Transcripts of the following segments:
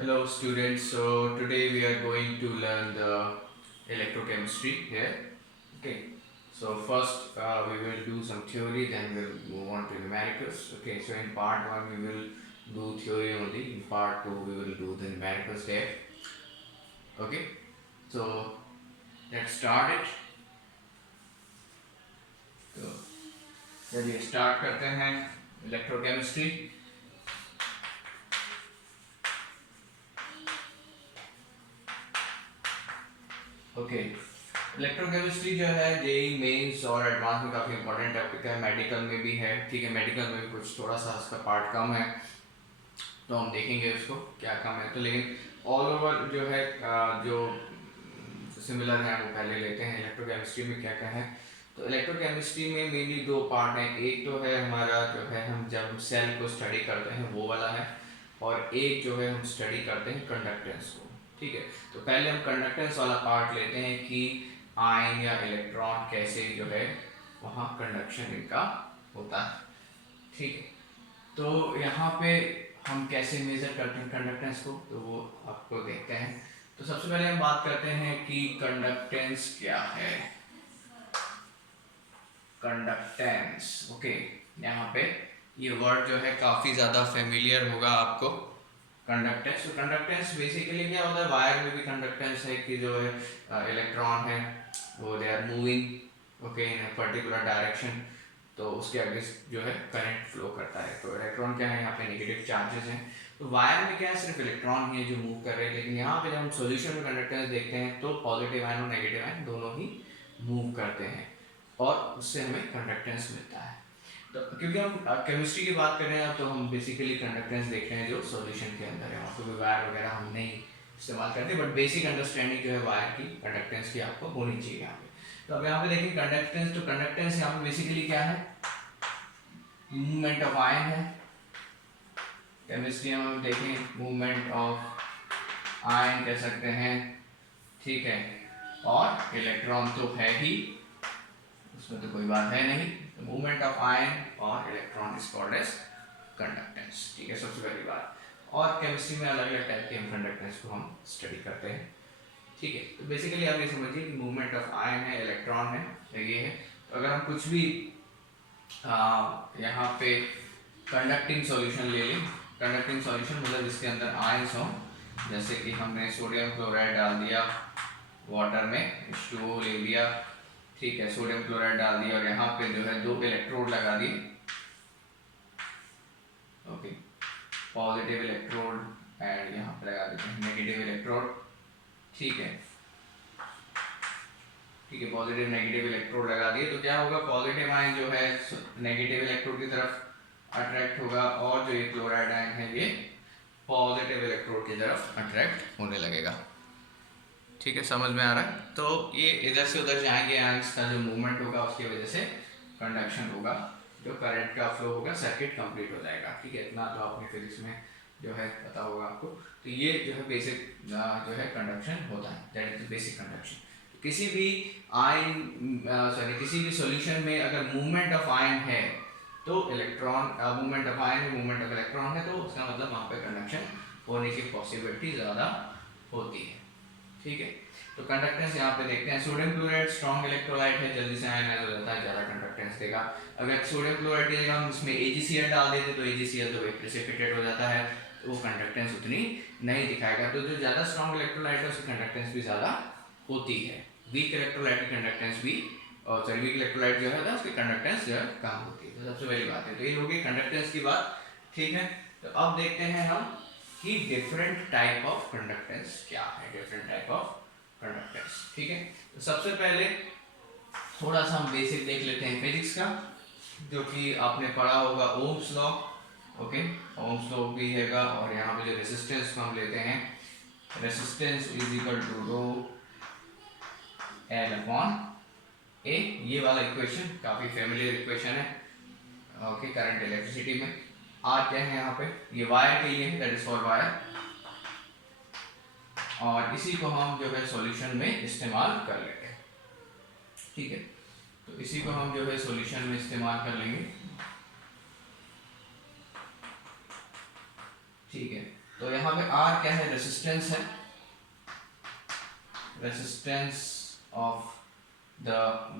Hello students, so today we are going to learn the electrochemistry here. Okay, so first we will do some theory, then we'll move on to numericals. Okay, so in part 1 we will do theory only, in part 2 we will do the numericals there. Okay, so let's start it. तो चलिए start करते हैं electrochemistry. Okay, electrochemistry जो है JEE mains और advance में काफ़ी important topic है, मेडिकल में भी है. ठीक है, मेडिकल में भी कुछ थोड़ा सा इसका पार्ट कम है, तो हम देखेंगे उसको क्या कम है. तो लेकिन ऑल ओवर जो है जो सिमिलर है वो पहले लेते हैं. इलेक्ट्रोकेमिस्ट्री में क्या क्या है, तो इलेक्ट्रोकेमिस्ट्री में मेनली दो पार्ट हैं. एक तो है हमारा जो है हम जब सेल को स्टडी करते हैं वो वाला है, और एक जो है हम स्टडी करते हैं कंडक्टेंस को. ठीक है, तो पहले हम कंडक्टेंस वाला पार्ट लेते हैं कि आयन या इलेक्ट्रॉन कैसे जो है वहाँ कंडक्शन इनका होता है. ठीक है, तो यहाँ पे हम कैसे मेजर करते हैं कंडक्टेंस को, तो वो आपको देखते हैं. तो सबसे पहले हम बात करते हैं कि कंडक्टेंस क्या है. कंडक्टेंस, ओके, यहाँ पे ये वर्ड जो है काफ़ी ज़्यादा फेमिलियर होगा आपको. कंडक्टेंस, तो कंडक्टेंस बेसिकली क्या होता है, वायर में भी कंडक्टेंस है कि जो है इलेक्ट्रॉन है वो they are moving okay in particular direction, तो उसके अगेंस्ट जो है करंट फ्लो करता है. तो इलेक्ट्रॉन क्या है, यहाँ पे नेगेटिव चार्जेस हैं. तो वायर में क्या है, सिर्फ इलेक्ट्रॉन ही है जो मूव कर रहे हैं. लेकिन यहाँ पे जब हम सॉल्यूशन में कंडक्टेंस देखते हैं तो पॉजिटिव आयन और नेगेटिव आयन दोनों ही मूव करते हैं, और उससे हमें कंडक्टेंस मिलता है. तो क्योंकि हम केमिस्ट्री की बात कर रहे हैं तो हम बेसिकली कंडक्टेंस देख रहे हैं जो सॉल्यूशन के अंदर है, वहाँ पे वायर वगैरह हम नहीं इस्तेमाल करते, बट बेसिक अंडरस्टैंडिंग जो है वायर की कंडक्टेंस की आपको होनी चाहिए यहाँ पे. तो अब यहाँ पे देखें कंडक्टेंस, तो कंडक्टेंस यहाँ पे बेसिकली क्या है, मूवमेंट ऑफ आयन है. केमिस्ट्री में हम देखें मूवमेंट ऑफ आयन कह सकते हैं. ठीक है, और इलेक्ट्रॉन तो है ही, उसमें तो कोई बात है नहीं. मूवमेंट ऑफ आयन और electron is called as conductance. ठीक है, सबसे पहली बात. और केमिस्ट्री में अलग अलग टाइप के हम कंडक्टेंस को हम स्टडी करते हैं. ठीक है, तो बेसिकली आप ये समझिए कि मूवमेंट ऑफ आयन है, इलेक्ट्रॉन है, ये है. तो अगर हम कुछ भी यहाँ पे कंडक्टिंग सॉल्यूशन ले लें, कंडक्टिंग सॉल्यूशन मतलब जिसके अंदर आयंस हों, जैसे कि हमने सोडियम क्लोराइड डाल दिया वाटर में, H2O ले लिया. ठीक है, सोडियम क्लोराइड डाल दिया और यहाँ पे जो है दो इलेक्ट्रोड लगा दिए. ओके, पॉजिटिव इलेक्ट्रोड एंड यहाँ पे लगा देते हैं नेगेटिव इलेक्ट्रोड. ठीक है, ठीक है, पॉजिटिव नेगेटिव इलेक्ट्रोड लगा दिए. तो क्या होगा, पॉजिटिव आयन जो है नेगेटिव इलेक्ट्रोड की तरफ अट्रैक्ट होगा, और जो ये क्लोराइड आयन है ये पॉजिटिव इलेक्ट्रोड की तरफ अट्रैक्ट होने लगेगा. ठीक है, समझ में आ रहा है. तो ये इधर से उधर जाएंगे, आयंस का जो मूवमेंट होगा उसकी वजह से कंडक्शन होगा, जो करंट का फ्लो होगा, सर्किट कंप्लीट हो जाएगा. ठीक है, इतना तो आपने फिजिक्स में जो है पता होगा आपको. तो ये जो है बेसिक जो है कंडक्शन होता है, दैट इज बेसिक कंडक्शन. किसी भी आयन किसी भी सॉल्यूशन में अगर मूवमेंट ऑफ आयन है तो इलेक्ट्रॉन, मूवमेंट ऑफ आयन है, मूवमेंट ऑफ इलेक्ट्रॉन है, तो उसका मतलब वहाँ पे कंडक्शन होने की पॉसिबिलिटी ज़्यादा होती है. ठीक है, तो कंडक्टेंस यहाँ पे देखते हैं. सोडियम क्लोराइड स्ट्रॉन्ग इलेक्ट्रोलाइट है, जल्दी से आयनाइज हो जाता है, ज़्यादा कंडक्टेंस देगा. अगर सोडियम क्लोराइड की जगह हम इसमें AgCl डाल देते तो AgCl तो प्रेसिपिटेट हो जाता है, तो वो कंडक्टेंस उतनी नहीं दिखाएगा. तो जो ज़्यादा स्ट्रॉन्ग इलेक्ट्रोलाइट है उसकी कंडक्टेंस भी ज़्यादा होती है. वीक इलेक्ट्रोलाइट की कंडक्टेंस भी, और सॉरी वीक इलेक्ट्रोलाइट जो है उसकी कंडक्टेंस जो है कम होती है. तो सबसे पहली बात है, तो ये होगी कंडक्टेंस की बात. ठीक है, तो अब देखते हैं हम कि डिफरेंट टाइप ऑफ कंडक्टेंस क्या है, डिफरेंट टाइप ऑफ कंडक्टेंस. ठीक है, तो सबसे पहले थोड़ा सा हम बेसिक देख लेते हैं फिजिक्स का, जो कि आपने पढ़ा होगा Ohm's law. Okay, Ohm's law भी हैगा. और यहाँ पे जो रेजिस्टेंस को हम लेते हैं, resistance is equal to rho L upon A. ये वाला इक्वेशन काफ़ी फेमिलियर इक्वेशन है. ओके, करंट इलेक्ट्रिसिटी में आर क्या है यहाँ पे, ये वायर के लिए है, दैट इज फॉर वायर. और इसी को हम जो है सॉल्यूशन में इस्तेमाल कर लेंगे. ठीक है, तो इसी को हम जो है सॉल्यूशन में इस्तेमाल कर लेंगे. ठीक है, तो यहाँ पे आर क्या है, रेसिस्टेंस है, resistance of the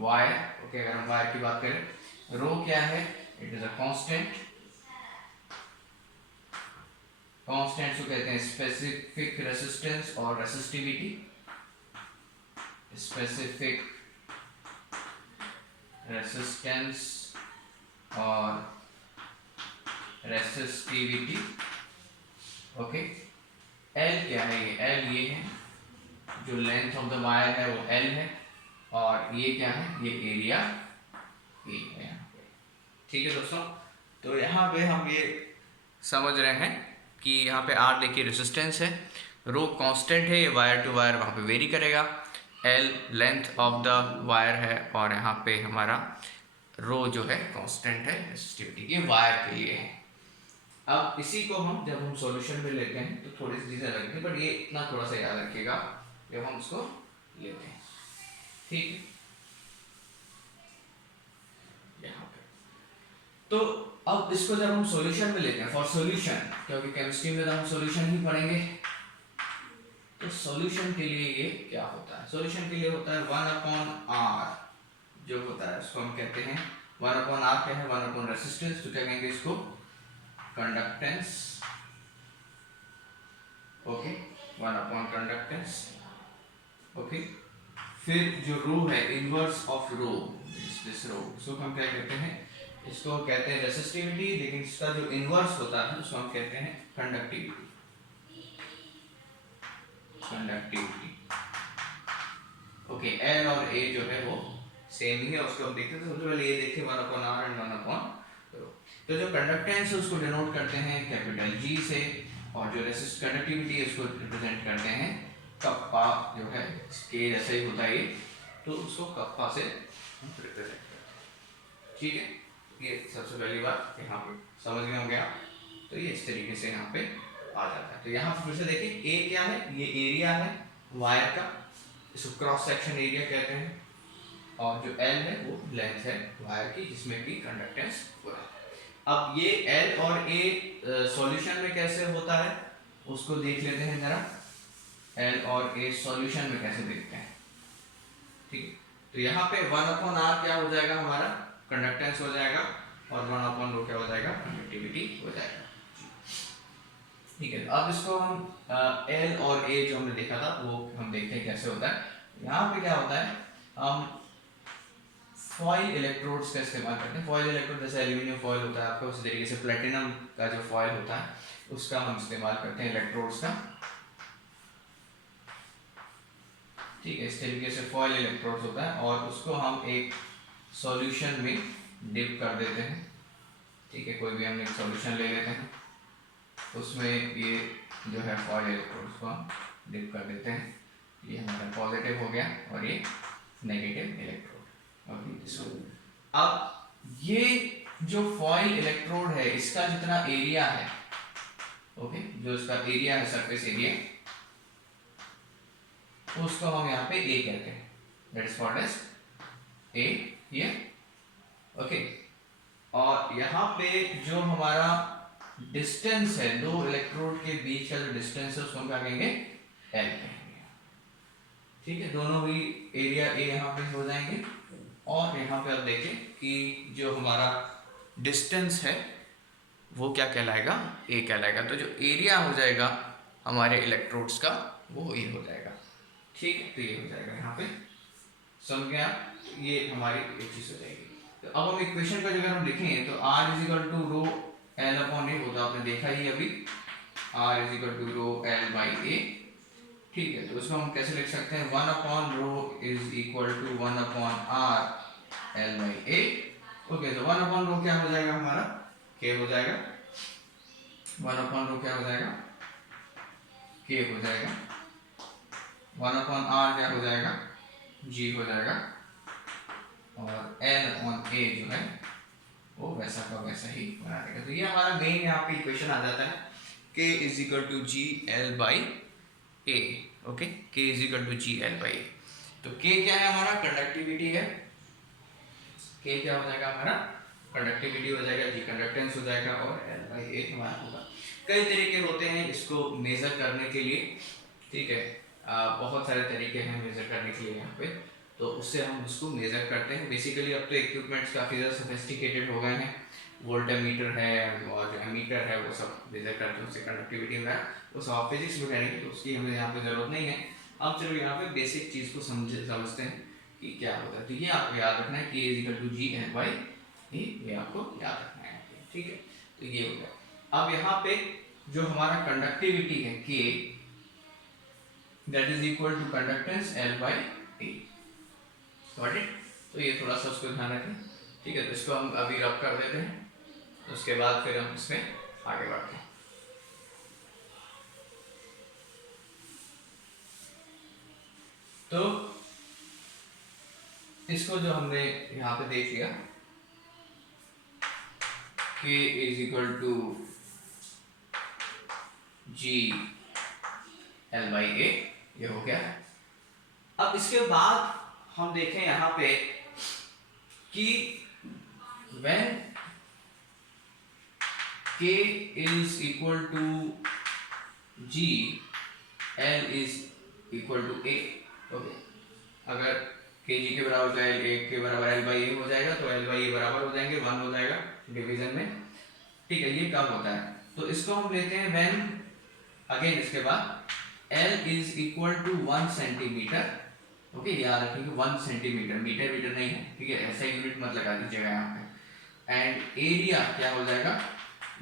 wire. Okay, अगर हम वायर की बात करें, रो क्या है, it is a constant, constant को कहते हैं स्पेसिफिक रेसिस्टेंस और रेसिस्टिविटी, स्पेसिफिक रेसिस्टेंस और रेसिस्टिविटी। ओके, एल क्या है, ये एल ये है, जो लेंथ ऑफ द वायर है वो एल है, और ये क्या है, ये एरिया ए है यहाँ पे। ठीक है दोस्तों, तो यहाँ पे हम ये समझ रहे हैं कि यहाँ पे आर देखिए रेसिस्टेंस है, रो कांस्टेंट है, ये वायर टू वायर वहाँ पे वेरी करेगा, L length of the wire है, और यहाँ पे हमारा रो जो है कांस्टेंट है रेसिस्टिविटी, ये वायर के लिए है। अब इसी को हम जब हम सॉल्यूशन में लेते हैं तो थोड़ी सी चीज़ें लगती है, बट ये इतना थोड़ा सा याद रखिएगा जब हम उसको लेते हैं। ठीक है, यहाँ पे तो अब इसको जब हम सॉल्यूशन में लेते हैं, फॉर सॉल्यूशन, क्योंकि केमिस्ट्री में तो हम सॉल्यूशन ही पढ़ेंगे, तो सॉल्यूशन के लिए ये क्या होता है, सॉल्यूशन के लिए होता है 1/r, जो होता है उसको हम कहते हैं 1/r क्या है, 1 रेसिस्टेंस, तो क्या कहेंगे इसको, कंडक्टेंस। Okay, 1 conductance. ओके, फिर जो रो है, इनवर्स ऑफ रो, दिस रो, इसको हम क्या कहते हैं, इसको कहते हैं रेसिस्टिविटी, लेकिन इसका जो इनवर्स होता है उसको हम कहते हैं कंडक्टिविटी, कंडक्टिविटी। ओके, एल और ए जो है वो सेम ही है, उसको हम देखते हैं, तो सबसे पहले ये देखिए 1/r एंड 1/ρ। तो जो कंडक्टेंस है उसको डिनोट करते हैं कैपिटल जी से, और जो रेसिस्ट कंडक्टिविटी है उसको रिप्रेजेंट करते हैं कप्पा, जो है के जैसा ही होता है ये, तो उसको कप्पा से रिप्रेजेंट करते हैं। ठीक है, ये सबसे पहली बात यहाँ पे समझ में हो गया, तो ये इस तरीके से यहाँ पे आ जाता है। तो यहाँ पे फिर से देखिए ए क्या है, ये एरिया है वायर का, इसको क्रॉस सेक्शन एरिया कहते हैं, और जो एल है वो लेंथ है वायर की, जिसमें कि कंडक्टेंस पूरा है। अब ये एल और ए सॉल्यूशन में कैसे होता है उसको देख लेते हैं जरा, एल और ए सॉल्यूशन में कैसे देखते हैं। ठीक है, तो यहाँ पे 1/r क्या हो जाएगा, हमारा कंडक्टेंस हो जाएगा, और 1/ρ क्या हो जाएगा, कंडक्टिविटी हो जाएगा। ठीक है, अब इसको हम एल और ए जो हमने देखा था वो हम देखते हैं कैसे होता है। यहाँ पे क्या होता है, हम फॉइल इलेक्ट्रोड्स का इस्तेमाल करते हैं। फॉइल इलेक्ट्रोड जैसे एल्यूमिनियम फॉइल होता है आपका, उसी तरीके से प्लेटिनम का जो फॉइल होता है उसका हम इस्तेमाल करते हैं इलेक्ट्रोड्स का। ठीक है, इस तरीके से फॉइल इलेक्ट्रोड्स होता है, और उसको हम एक सॉल्यूशन में डिप कर देते हैं। ठीक है, कोई भी हम एक सॉल्यूशन ले लेते हैं, उसमें ये जो है फॉइल इलेक्ट्रोड्स को हम डिप कर देते हैं, ये हमारा पॉजिटिव हो गया और ये नेगेटिव इलेक्ट्रोड। अब ये जो फॉइल इलेक्ट्रोड है इसका जितना एरिया है, ओके, जो इसका एरिया है सरफेस एरिया, तो उसको हम यहाँ पे ए कहते हैं, that is called as A here. Okay, और यहाँ पे जो हमारा डिस्टेंस है दो इलेक्ट्रोड के बीच का जो डिस्टेंस है उसको हम क्या कहेंगे, एल कहेंगे। ठीक है, दोनों ही एरिया ए यहाँ पे हो जाएंगे, और यहाँ पे आप देखें कि जो हमारा डिस्टेंस है वो क्या कहलाएगा, ए कहलाएगा, तो जो एरिया हो जाएगा हमारे इलेक्ट्रोड्स का वो ये हो जाएगा। ठीक है, तो ये हो जाएगा यहाँ पे, समझ गए आप, ये हमारी एक चीज हो जाएगी। तो अब हम इक्वेशन का अगर हम लिखें तो R is equal to rho L upon A, वो तो आपने देखा ही अभी, R is equal to rho L by A. ठीक है, तो उसको हम कैसे लिख सकते हैं, 1/ρ is equal to 1/r L by A. Okay, तो 1/ρ क्या हो जाएगा हमारा, के हो जाएगा, 1/ρ क्या हो जाएगा, के हो जाएगा, 1/r क्या हो जाएगा, जी हो जाएगा, और l/a जो है वो वैसा का वैसा ही बना देगा। तो ये हमारा मेन यहाँ पे इक्वेशन आ जाता है, k is equal to G L by A. Okay, k is equal to G L by A. तो k क्या है हमारा, कंडक्टिविटी है, k क्या हो जाएगा हमारा कंडक्टिविटी हो जाएगा, जी कंडक्टेंस हो जाएगा, और L/A हमारा होगा। कई तरीके होते हैं इसको मेजर करने के लिए, ठीक है, बहुत सारे तरीके हैं मेजर करने के लिए यहाँ पे, तो उससे हम उसको मेजर करते हैं। बेसिकली अब तो इक्विपमेंट्स काफ़ी ज़्यादा सोफिस्टिकेटेड हो गए हैं, वोल्टामीटर है और जो एमीटर है वो सब मेजर करते हैं, उससे कंडक्टिविटी वगैरह, वो सब फिजिक्स में करेंगे तो उसकी हमें यहाँ पे ज़रूरत नहीं है। अब चलो यहाँ पे बेसिक चीज़ को समझते हैं कि क्या होता है। तो ये आपको याद रखना है कि K=G/L/A, ये आपको याद रखना है, ठीक है। तो ये हो गया। अब यहाँ पे जो हमारा कंडक्टिविटी है K, that is equal to conductance L/A, got it. तो ये थोड़ा सा उसको ध्यान रखें, ठीक है। तो इसको हम अभी रब कर देते हैं, तो उसके बाद फिर हम इसमें आगे बढ़ते हैं। तो इसको जो हमने यहाँ पे देख लिया, K is equal to G/L/A, ये हो गया। अब इसके बाद हम देखें यहाँ पे कि when K is equal to G, L is equal to A, okay. अगर K G के बराबर तो L A के बराबर L/A हो जाएगा, तो L/A बराबर हो जाएंगे 1 हो जाएगा डिवीजन में, ठीक है। ये कब होता है, तो इसको हम लेते हैं when, अगेन इसके बाद L is equal to 1 centimetre, okay. याद रखिए 1 सेंटीमीटर, मीटर मीटर नहीं है, ठीक है, ऐसा यूनिट मत लगा दीजिएगा यहाँ पे। एंड एरिया क्या हो जाएगा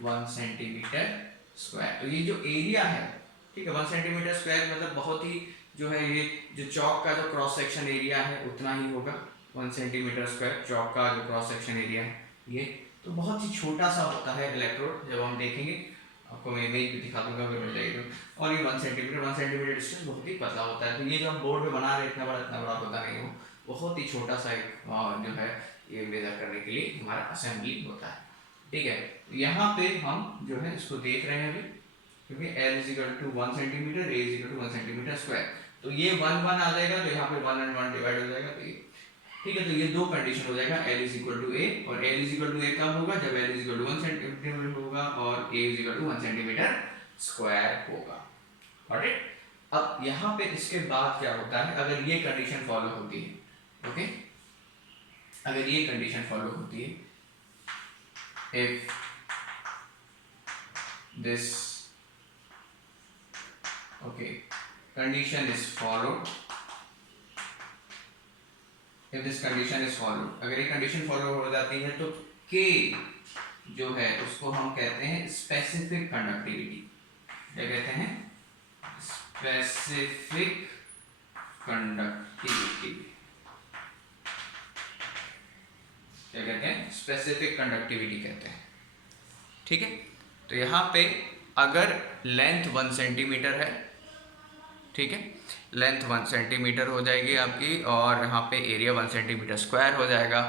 1 सेंटीमीटर स्क्वायर। तो ये जो एरिया है, ठीक है, 1 सेंटीमीटर स्क्वायर मतलब बहुत ही जो है, ये जो चौक का जो क्रॉस सेक्शन एरिया है उतना ही होगा 1 सेंटीमीटर स्क्वायर, चौक का जो क्रॉस सेक्शन एरिया है ये। तो बहुत ही छोटा सा होता है इलेक्ट्रोड, जब हम देखेंगे आपको मैं इमेज भी दिखा दूंगा अगर मिल जाएगी। और ये 1 सेंटीमीटर डिस्टेंस बहुत ही पतला होता है। तो ये जो हम बोर्ड पे बना रहे हैं इतना बड़ा होता नहीं हो, बहुत ही छोटा सा एक जो है ये मेजर करने के लिए हमारा असेंबली होता है, ठीक है। यहाँ पे हम जो है इसको देख रहे हैं अभी, क्योंकि L is equal to 1 centimetre, A is equal to 1 centimetre square, तो ये 1 आ जाएगा, तो यहाँ पे 1 और 1 डिवाइड हो जाएगा, तो ये ठीक है। तो ये दो कंडीशन हो जाएगा, L is equal to A, और L is equal to A कब होगा, जब L is equal to 1 centimetre होगा और A is equal to 1 centimetre square होगा, गॉट इट। अब यहाँ पे इसके बाद क्या होता है, अगर ये कंडीशन फॉलो होती है, ओके, अगर ये कंडीशन फॉलो होती है, if this okay condition is followed, if this condition is followed, अगर ये कंडीशन फॉलो हो जाती है तो K जो है उसको हम कहते हैं स्पेसिफिक कंडक्टिविटी। क्या कहते हैं, स्पेसिफिक कंडक्टिविटी, क्या कहते हैं, स्पेसिफिक कंडक्टिविटी कहते हैं, ठीक है। तो यहाँ पे अगर लेंथ 1 सेंटीमीटर है, ठीक है, लेंथ 1 सेंटीमीटर हो जाएगी आपकी, और यहाँ पे एरिया 1 सेंटीमीटर स्क्वायर हो जाएगा,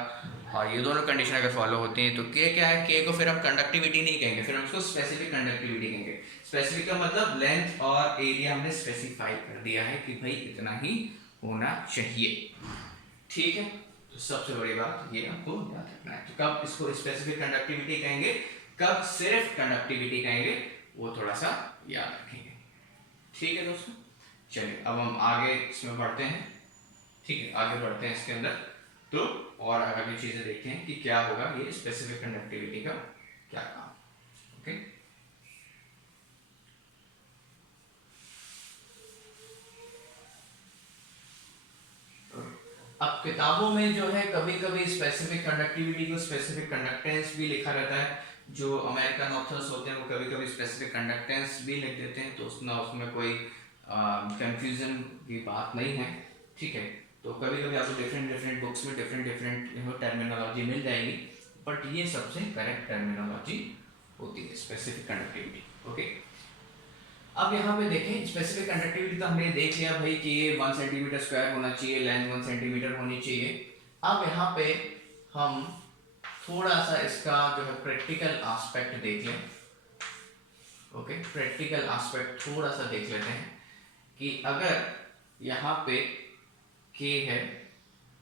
और ये दोनों कंडीशन अगर फॉलो होती हैं तो K क्या है, K को फिर हम कंडक्टिविटी नहीं कहेंगे, फिर हम उसको स्पेसिफिक कंडक्टिविटी कहेंगे। स्पेसिफिक का मतलब लेंथ और एरिया हमने स्पेसिफाई कर दिया है कि भाई इतना ही होना चाहिए, ठीक है। तो सबसे बड़ी बात ये आपको याद रखना है। तो कब इसको स्पेसिफिक कंडक्टिविटी कहेंगे, कब सिर्फ कंडक्टिविटी कहेंगे, वो थोड़ा सा याद रखेंगे, ठीक है दोस्तों। चलिए अब हम आगे इसमें बढ़ते हैं, ठीक है, आगे बढ़ते हैं इसके अंदर, तो और आगे चीजें देखते हैं कि क्या होगा ये स्पेसिफिक कंडक्टिविटी का क्या काम, ओके। अब किताबों में जो है कभी कभी स्पेसिफिक कंडक्टिविटी को स्पेसिफिक कंडक्टेंस भी लिखा रहता है, जो अमेरिकन ऑथर्स होते हैं वो कभी कभी स्पेसिफिक कंडक्टेंस भी लिख देते हैं, तो उसमें कोई कंफ्यूजन की बात नहीं है, ठीक है। तो कभी कभी आपको डिफरेंट बुक्स में डिफरेंट टर्मिनोलॉजी मिल जाएगी, बट ये सबसे करेक्ट टर्मिनोलॉजी होती है स्पेसिफिक कंडक्टिविटी, ओके। अब यहाँ पे देखें स्पेसिफिक कंडक्टिविटी तो हमने देख लिया भाई कि ये 1 सेंटीमीटर स्क्वायर होना चाहिए, लेंथ 1 सेंटीमीटर होनी चाहिए। अब यहाँ पे हम थोड़ा सा इसका जो है प्रैक्टिकल एस्पेक्ट देख लें, ओके। प्रैक्टिकल एस्पेक्ट थोड़ा सा देख लेते हैं कि अगर यहाँ पे K है,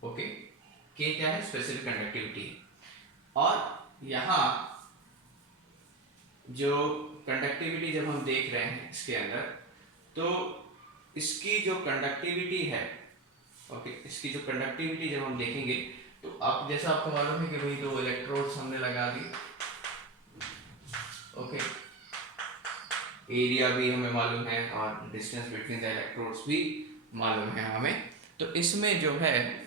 ओके, K क्या है, स्पेसिफिक कंडक्टिविटी, और यहाँ जो कंडक्टिविटी जब हम देख रहे हैं इसके अंदर, तो इसकी जो कंडक्टिविटी है, ओके, इसकी जो कंडक्टिविटी जब हम देखेंगे तो आप जैसा आपको मालूम है कि भाई दो इलेक्ट्रोड्स हमने लगा दी, ओके, एरिया भी हमें मालूम है और डिस्टेंस बिटवीन द इलेक्ट्रोड्स भी मालूम है हमें। तो इसमें जो है